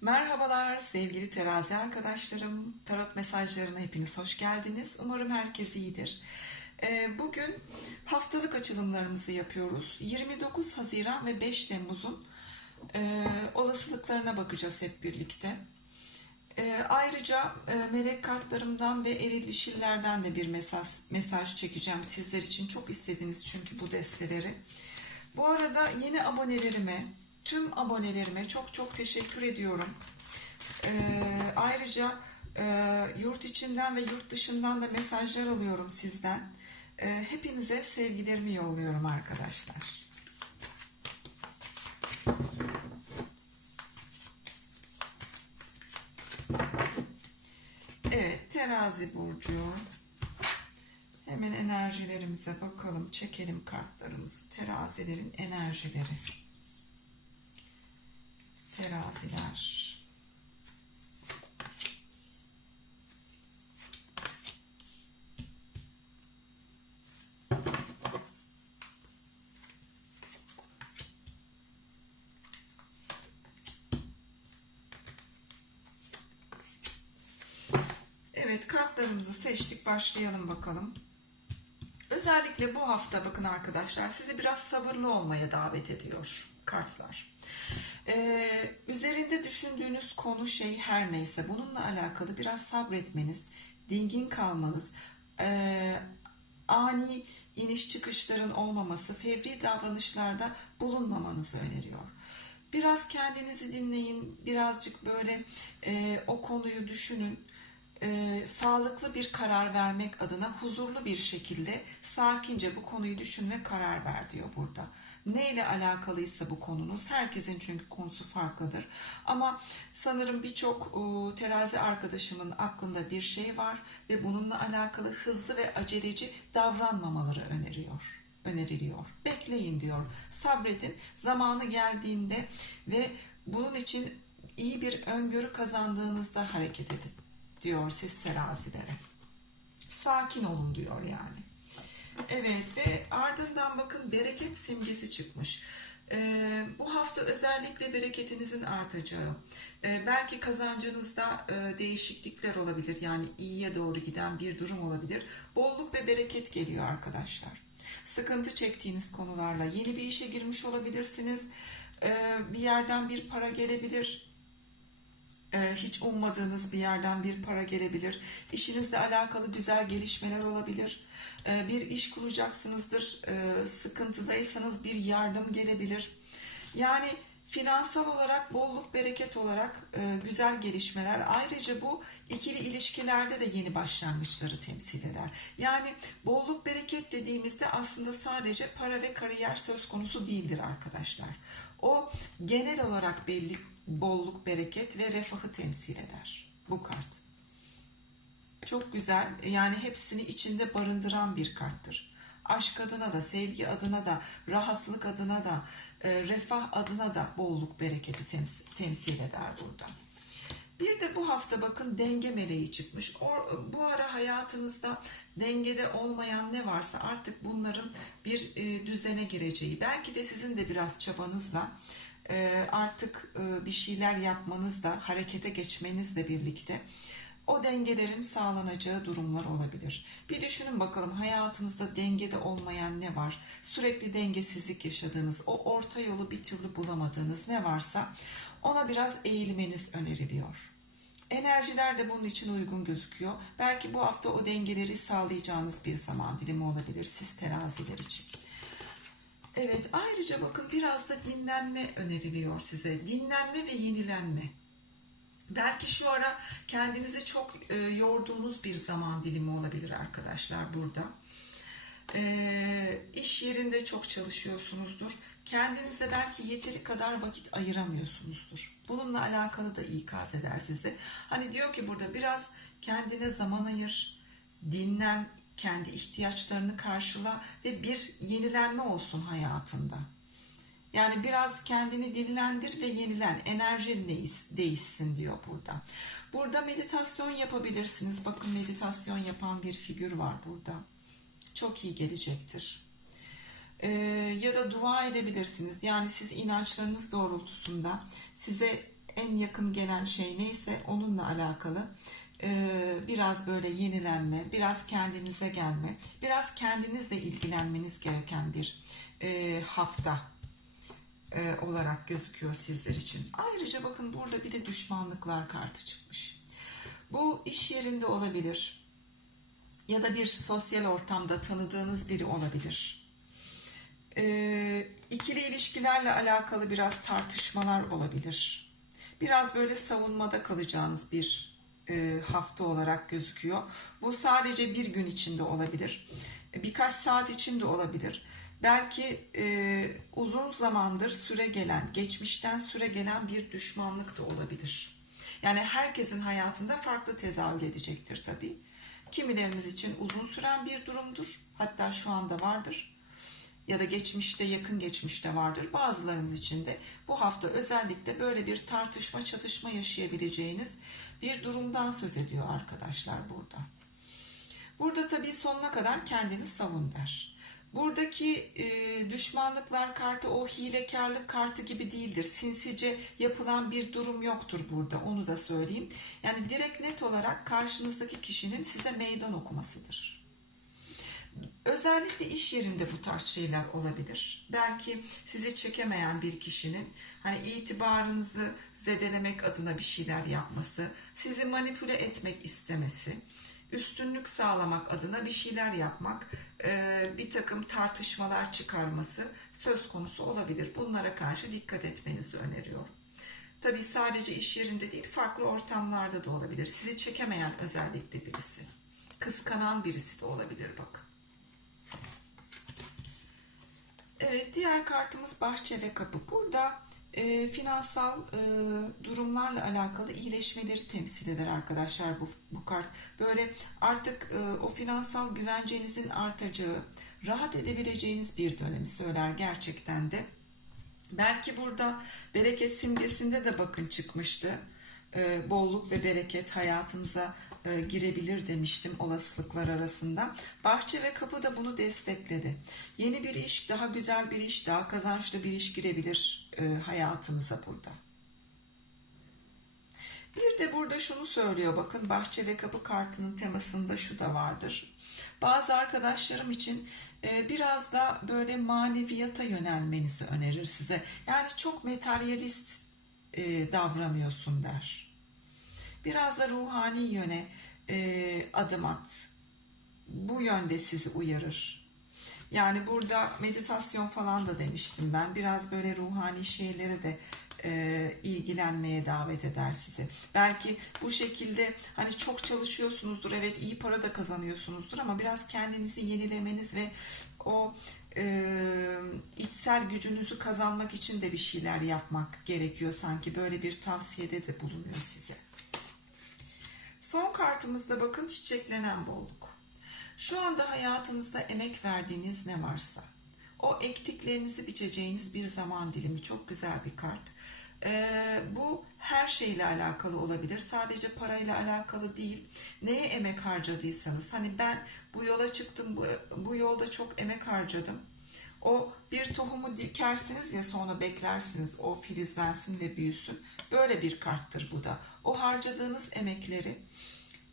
Merhabalar sevgili terazi arkadaşlarım. Tarot mesajlarına hepiniz hoş geldiniz. Umarım herkes iyidir. Ee, Bugün haftalık açılımlarımızı yapıyoruz. 29 Haziran ve 5 Temmuz'un e, olasılıklarına bakacağız hep birlikte. Ee, Ayrıca e, melek kartlarımdan ve eril dişillerden de bir mesaj, mesaj çekeceğim sizler için. Çok istediniz çünkü bu desteleri. Bu arada yeni abonelerime, tüm abonelerime çok çok teşekkür ediyorum. Ee, ayrıca e, yurt içinden ve yurt dışından da mesajlar alıyorum sizden. Ee, hepinize sevgilerimi yolluyorum arkadaşlar. Evet, terazi burcu. Hemen enerjilerimize bakalım. Çekelim kartlarımızı. Terazilerin enerjileri. Teraziler. Evet kartlarımızı seçtik. Başlayalım bakalım. Özellikle bu hafta bakın arkadaşlar sizi biraz sabırlı olmaya davet ediyor kartlar. Ee, üzerinde düşündüğünüz konu şey her neyse bununla alakalı biraz sabretmeniz, dingin kalmanız, ee, ani iniş çıkışların olmaması, fevri davranışlarda bulunmamanızı öneriyor. Biraz kendinizi dinleyin, birazcık böyle e, o konuyu düşünün e, sağlıklı bir karar vermek adına huzurlu bir şekilde sakince bu konuyu düşün ve karar ver diyor burada. Ne ile alakalıysa bu konunuz herkesin çünkü konusu farklıdır. Ama sanırım birçok e, terazi arkadaşımın aklında bir şey var ve bununla alakalı hızlı ve aceleci davranmamaları öneriyor öneriliyor. Bekleyin diyor. Sabredin. Zamanı geldiğinde ve bunun için iyi bir öngörü kazandığınızda hareket edin diyor siz terazilere. Sakin olun diyor yani. Evet ve ardından bakın bereket simgesi çıkmış. Ee, bu hafta özellikle bereketinizin artacağı, e, belki kazancınızda e, değişiklikler olabilir. Yani iyiye doğru giden bir durum olabilir. Bolluk ve bereket geliyor arkadaşlar. Sıkıntı çektiğiniz konularla yeni bir işe girmiş olabilirsiniz. Ee, bir yerden bir para gelebilir ee, hiç ummadığınız bir yerden bir para gelebilir. İşinizle alakalı güzel gelişmeler olabilir. Ee, bir iş kuracaksınızdır. Ee, sıkıntıdaysanız bir yardım gelebilir. Yani finansal olarak bolluk bereket olarak e, güzel gelişmeler. Ayrıca bu ikili ilişkilerde de yeni başlangıçları temsil eder. Yani bolluk bereket dediğimizde aslında sadece para ve kariyer söz konusu değildir arkadaşlar. O genel olarak belli bolluk, bereket ve refahı temsil eder bu kart. Çok güzel yani hepsini içinde barındıran bir karttır. Aşk adına da, sevgi adına da, rahatlık adına da, e, refah adına da bolluk, bereketi temsil, eder burada. Bir de bu hafta bakın denge meleği çıkmış. Bu ara hayatınızda dengede olmayan ne varsa artık bunların bir e, düzene gireceği. Belki de sizin de biraz çabanızla artık e, bir şeyler yapmanızla, harekete geçmenizle birlikte o dengelerin sağlanacağı durumlar olabilir. Bir düşünün bakalım hayatınızda dengede olmayan ne var? Sürekli dengesizlik yaşadığınız, o orta yolu bir türlü bulamadığınız ne varsa ona biraz eğilmeniz öneriliyor. Enerjiler de bunun için uygun gözüküyor. Belki bu hafta o dengeleri sağlayacağınız bir zaman dilimi olabilir siz teraziler için. Evet ayrıca bakın biraz da dinlenme öneriliyor size. Dinlenme ve yenilenme. Belki şu ara kendinizi çok e, yorduğunuz bir zaman dilimi olabilir arkadaşlar burada. E, iş yerinde çok çalışıyorsunuzdur. Kendinize belki yeteri kadar vakit ayıramıyorsunuzdur. Bununla alakalı da ikaz eder sizi. Hani diyor ki burada biraz kendine zaman ayır, dinlen, kendi ihtiyaçlarını karşıla ve bir yenilenme olsun hayatında. Yani biraz kendini dinlendir ve yenilen, enerjin değişsin diyor burada. Burada meditasyon yapabilirsiniz. Bakın meditasyon yapan bir figür var burada. Çok iyi gelecektir. Ee, ya da dua edebilirsiniz. Yani siz inançlarınız doğrultusunda size en yakın gelen şey neyse onunla alakalı biraz böyle yenilenme, biraz kendinize gelme, biraz kendinizle ilgilenmeniz gereken bir e, hafta e, olarak gözüküyor sizler için. Ayrıca bakın burada bir de düşmanlıklar kartı çıkmış. Bu iş yerinde olabilir ya da bir sosyal ortamda tanıdığınız biri olabilir. E, ikili ilişkilerle alakalı biraz tartışmalar olabilir. Biraz böyle savunmada kalacağınız bir e, hafta olarak gözüküyor. Bu sadece bir gün içinde olabilir. Birkaç saat içinde olabilir. Belki e, uzun zamandır süre gelen, geçmişten süre gelen bir düşmanlık da olabilir. Yani herkesin hayatında farklı tezahür edecektir tabii. Kimilerimiz için uzun süren bir durumdur. Hatta şu anda vardır. Ya da geçmişte, yakın geçmişte vardır. Bazılarımız için de bu hafta özellikle böyle bir tartışma, çatışma yaşayabileceğiniz bir durumdan söz ediyor arkadaşlar burada. Burada tabii sonuna kadar kendini savun der. Buradaki e, düşmanlıklar kartı o hilekarlık kartı gibi değildir. Sinsice yapılan bir durum yoktur burada. Onu da söyleyeyim. Yani direkt net olarak karşınızdaki kişinin size meydan okumasıdır. Özellikle iş yerinde bu tarz şeyler olabilir. Belki sizi çekemeyen bir kişinin hani itibarınızı zedelemek adına bir şeyler yapması, sizi manipüle etmek istemesi, üstünlük sağlamak adına bir şeyler yapmak, e, bir takım tartışmalar çıkarması söz konusu olabilir. Bunlara karşı dikkat etmenizi öneriyorum. Tabii sadece iş yerinde değil, farklı ortamlarda da olabilir. Sizi çekemeyen özellikle birisi. Kıskanan birisi de olabilir bakın. Evet, diğer kartımız bahçe ve kapı. Burada e, finansal e, durumlarla alakalı iyileşmeleri temsil eder arkadaşlar bu, bu kart. Böyle artık e, o finansal güvencenizin artacağı, rahat edebileceğiniz bir dönemi söyler gerçekten de. Belki burada bereket simgesinde de bakın çıkmıştı. E, bolluk ve bereket hayatınıza e, girebilir demiştim olasılıklar arasında. Bahçe ve kapı da bunu destekledi. Yeni bir iş, daha güzel bir iş, daha kazançlı bir iş girebilir e, hayatınıza burada. Bir de burada şunu söylüyor bakın bahçe ve kapı kartının temasında şu da vardır. Bazı arkadaşlarım için e, biraz da böyle maneviyata yönelmenizi önerir size. Yani çok materyalist e, davranıyorsun der. Biraz da ruhani yöne e, adım at. Bu yönde sizi uyarır. Yani burada meditasyon falan da demiştim ben. Biraz böyle ruhani şeylere de e, ilgilenmeye davet eder sizi. Belki bu şekilde hani çok çalışıyorsunuzdur, evet iyi para da kazanıyorsunuzdur ama biraz kendinizi yenilemeniz ve o e, içsel gücünüzü kazanmak için de bir şeyler yapmak gerekiyor sanki. Böyle bir tavsiyede de bulunuyor size. Son kartımızda bakın çiçeklenen bolluk. Şu anda hayatınızda emek verdiğiniz ne varsa o ektiklerinizi biçeceğiniz bir zaman dilimi çok güzel bir kart. Ee, bu her şeyle alakalı olabilir. Sadece parayla alakalı değil. Neye emek harcadıysanız hani ben bu yola çıktım bu, bu yolda çok emek harcadım. O bir tohumu dikersiniz ya sonra beklersiniz o filizlensin ve büyüsün. Böyle bir karttır bu da. O harcadığınız emekleri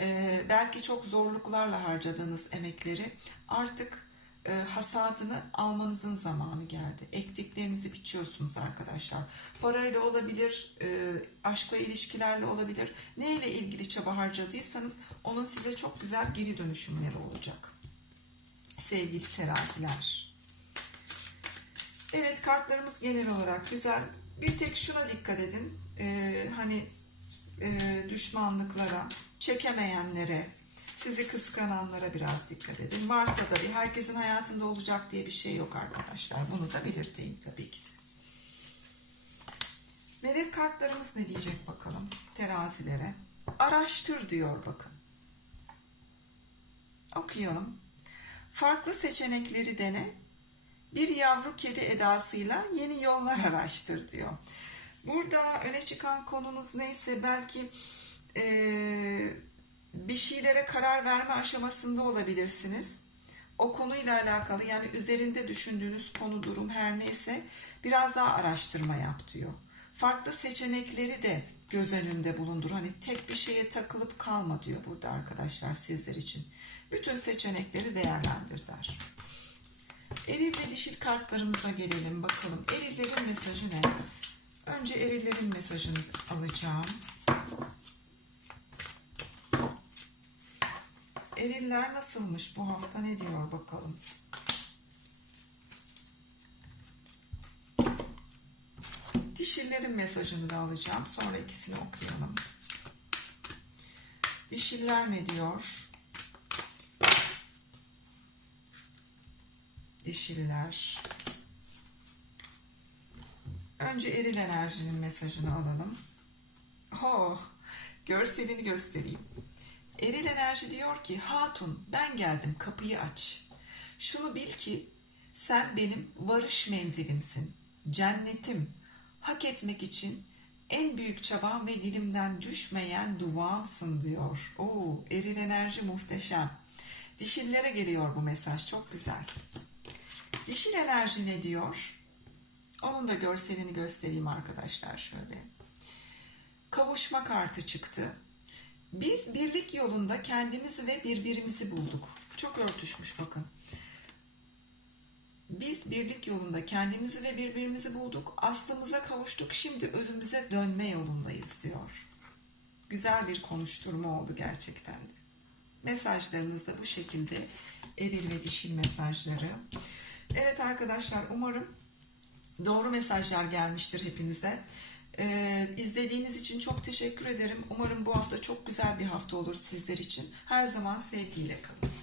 e, belki çok zorluklarla harcadığınız emekleri artık e, hasadını almanızın zamanı geldi. Ektiklerinizi biçiyorsunuz arkadaşlar. Parayla olabilir, e, aşkla ilişkilerle olabilir. Neyle ilgili çaba harcadıysanız onun size çok güzel geri dönüşümleri olacak. Sevgili teraziler. Evet kartlarımız genel olarak güzel. Bir tek şuna dikkat edin. Ee, hani e, düşmanlıklara, çekemeyenlere, sizi kıskananlara biraz dikkat edin. Varsa da bir herkesin hayatında olacak diye bir şey yok arkadaşlar. Bunu da belirteyim tabii ki. Melek kartlarımız ne diyecek bakalım terazilere. Araştır diyor bakın. Okuyalım. Farklı seçenekleri dene. Bir yavru kedi edasıyla yeni yollar araştır diyor. Burada öne çıkan konunuz neyse belki ee, bir şeylere karar verme aşamasında olabilirsiniz. O konuyla alakalı yani üzerinde düşündüğünüz konu durum her neyse biraz daha araştırma yap diyor. Farklı seçenekleri de göz önünde bulundur. Hani tek bir şeye takılıp kalma diyor burada arkadaşlar sizler için. Bütün seçenekleri değerlendir der. Eril ve dişil kartlarımıza gelelim bakalım. Erillerin mesajı ne? Önce erillerin mesajını alacağım. Eriller nasılmış bu hafta ne diyor bakalım. Dişillerin mesajını da alacağım. Sonra ikisini okuyalım. Dişiller ne diyor? Dişiller. Önce eril enerjinin mesajını alalım. Oh, görselini göstereyim. Eril enerji diyor ki hatun ben geldim kapıyı aç. Şunu bil ki sen benim varış menzilimsin, cennetim. Hak etmek için en büyük çabam ve dilimden düşmeyen duamsın diyor. Oo, eril enerji muhteşem. Dişillere geliyor bu mesaj çok güzel. Dişil enerji ne diyor? Onun da görselini göstereyim arkadaşlar şöyle. Kavuşma kartı çıktı. Biz birlik yolunda kendimizi ve birbirimizi bulduk. Çok örtüşmüş bakın. Biz birlik yolunda kendimizi ve birbirimizi bulduk. Aslımıza kavuştuk. Şimdi özümüze dönme yolundayız diyor. Güzel bir konuşturma oldu gerçekten de. Mesajlarınız da bu şekilde eril ve dişil mesajları. Evet arkadaşlar umarım doğru mesajlar gelmiştir hepinize. Ee, izlediğiniz için çok teşekkür ederim. Umarım bu hafta çok güzel bir hafta olur sizler için. Her zaman sevgiyle kalın.